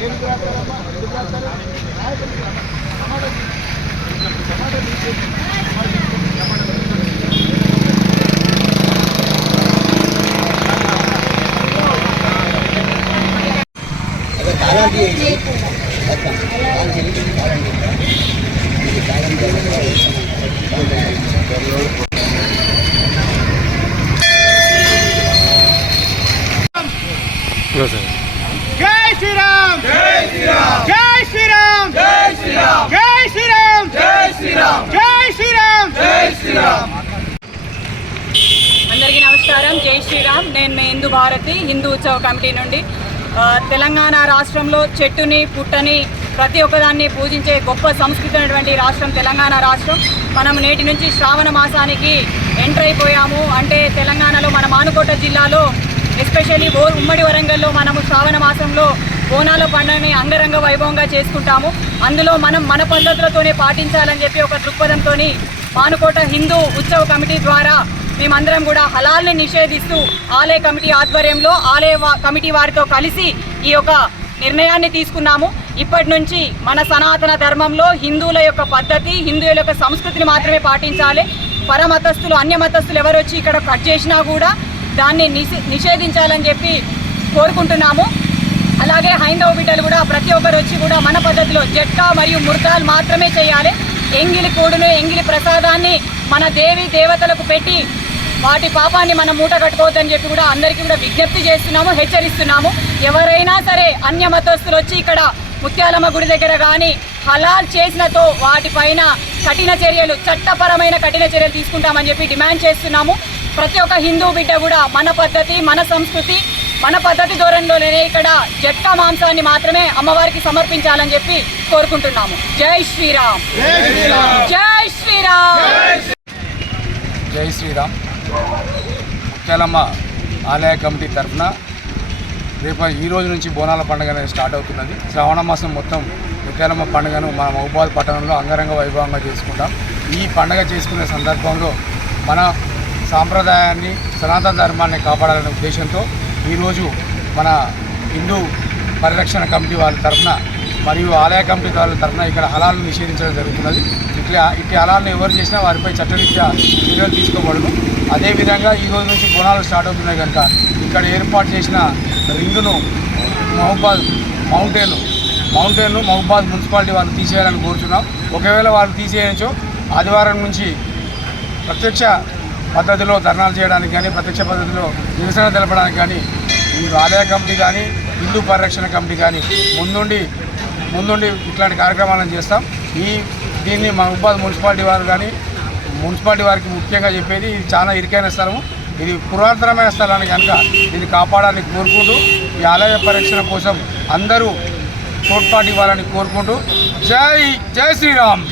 కాలం కాలం జై శ్రీరామ్! జై శ్రీరామ్! జై శ్రీరామ్! జై శ్రీరామ్! జై శ్రీరామ్! జై శ్రీరామ్! జై శ్రీరామ్! జై శ్రీరామ్! అందరికీ నమస్కారం. జై శ్రీరామ్. నేను మీ హిందూ భారతి హిందూ ఉత్సవ కమిటీ నుండి. తెలంగాణ రాష్ట్రంలో చెట్టుని పుట్టని ప్రతి ఒక్కదాన్ని పూజించే గొప్ప సంస్కృతి ఉన్నటువంటి రాష్ట్రం తెలంగాణ రాష్ట్రం. మనం నేటి నుంచి శ్రావణ మాసానికి ఎంటర్ అయిపోయాము. అంటే తెలంగాణలో మన మానుకోట జిల్లాలో ఎస్పెషల్లీ ఓ ఉమ్మడి వరంగల్లో మనము శ్రావణ మాసంలో బోనాల పండుగని అంగరంగ వైభవంగా చేసుకుంటాము. అందులో మనం మన పద్ధతులతోనే పాటించాలని చెప్పి ఒక దృక్పథంతో మానుకోట హిందూ ఉత్సవ కమిటీ ద్వారా మేమందరం కూడా హలాల్ని నిషేధిస్తూ ఆలయ కమిటీ ఆధ్వర్యంలో ఆలయ వా- కమిటీ వారితో కలిసి ఈ యొక్క నిర్ణయాన్ని తీసుకున్నాము. ఇప్పటి నుంచి మన సనాతన ధర్మంలో హిందువుల యొక్క పద్ధతి హిందువుల యొక్క సంస్కృతిని మాత్రమే పాటించాలి. పరమతస్థులు అన్య మతస్థులు ఎవరు వచ్చి ఇక్కడ కట్ చేసినా కూడా దాన్ని నిషే- నిషేధించాలని చెప్పి కోరుకుంటున్నాము. అలాగే హైందవ బిడ్డలు కూడా ప్రతి ఒక్కరు వచ్చి కూడా మన పద్ధతిలో జట్కా మరియు ముర్తాలు మాత్రమే చేయాలి. ఎంగిలి కూడును ఎంగిలి ప్రసాదాన్ని మన దేవి దేవతలకు పెట్టి వాటి పాపాన్ని మనం మూట కట్టుకోవద్దని చెప్పి కూడా అందరికీ కూడా విజ్ఞప్తి చేస్తున్నాము హెచ్చరిస్తున్నాము. ఎవరైనా సరే అన్య మతస్థులు వచ్చి ఇక్కడ ముత్యాలమ్మ గుడి దగ్గర కానీ హలాల్ చేసినతో వాటిపైన కఠిన చర్యలు చట్టపరమైన కఠిన చర్యలు తీసుకుంటామని చెప్పి డిమాండ్ చేస్తున్నాము. ప్రతి ఒక్క హిందూ బిడ్డ కూడా మన పద్ధతి మన సంస్కృతి మన పద్ధతి ధోరణిలోనే ఇక్కడ జట్కా మాంసాన్ని మాత్రమే అమ్మవారికి సమర్పించాలని చెప్పి కోరుకుంటున్నాము. జై శ్రీరామ్. జై శ్రీరామ్. జై శ్రీరామ్. ముత్యాలమ్మ ఆలయ కమిటీ తరఫున రేపు ఈ రోజు నుంచి బోనాల పండుగ అనేది స్టార్ట్ అవుతున్నది. శ్రావణ మాసం మొత్తం ముత్యాలమ్మ పండుగను మన మహబాద్ పట్టణంలో అంగరంగ వైభవంగా చేసుకుంటాం. ఈ పండుగ చేసుకునే సందర్భంలో మన సాంప్రదాయాన్ని సనాతన ధర్మాన్ని కాపాడాలనే ఉద్దేశంతో ఈరోజు మన హిందూ పరిరక్షణ కమిటీ వాళ్ళ తరఫున మరియు ఆలయ కమిటీ వాళ్ళ తరఫున ఇక్కడ హలాలను నిషేధించడం జరుగుతున్నది. ఇట్లా ఇట్టి హలాలను ఎవరు చేసినా వారిపై చట్టరీత్యా చర్యలు తీసుకోబడను అదేవిధంగా ఈ రోజు నుంచి బోనాలు స్టార్ట్ అవుతున్నాయి కనుక ఇక్కడ ఏర్పాటు చేసిన రింగును మహబాద్ మౌంటైన్ మౌంటైన్ను మహబాద్ మున్సిపాలిటీ వాళ్ళు తీసేయాలని కోరుతున్నాం ఒకవేళ వాళ్ళు తీసేయచ్చో ఆదివారం నుంచి ప్రత్యక్ష పద్ధతిలో ధర్నాలు చేయడానికి కానీ ప్రత్యక్ష పద్ధతిలో నిరసన తెలపడానికి కానీ ఈ ఆలయ కమిటీ కానీ హిందూ పరిరక్షణ కమిటీ కానీ ముందుండి ముందుండి ఇట్లాంటి కార్యక్రమాలను చేస్తాం. ఈ దీన్ని మా మున్సిపాలిటీ వారు కానీ మున్సిపాలిటీ వారికి ముఖ్యంగా చెప్పేది ఇది చాలా ఇరుకైన స్థలము. ఇది పురాతనమైన స్థలాన్ని కనుక దీన్ని కాపాడాలని కోరుకుంటూ ఈ ఆలయ పరిరక్షణ కోసం అందరూ తోడ్పాటు ఇవ్వాలని కోరుకుంటూ జై జై శ్రీరామ్!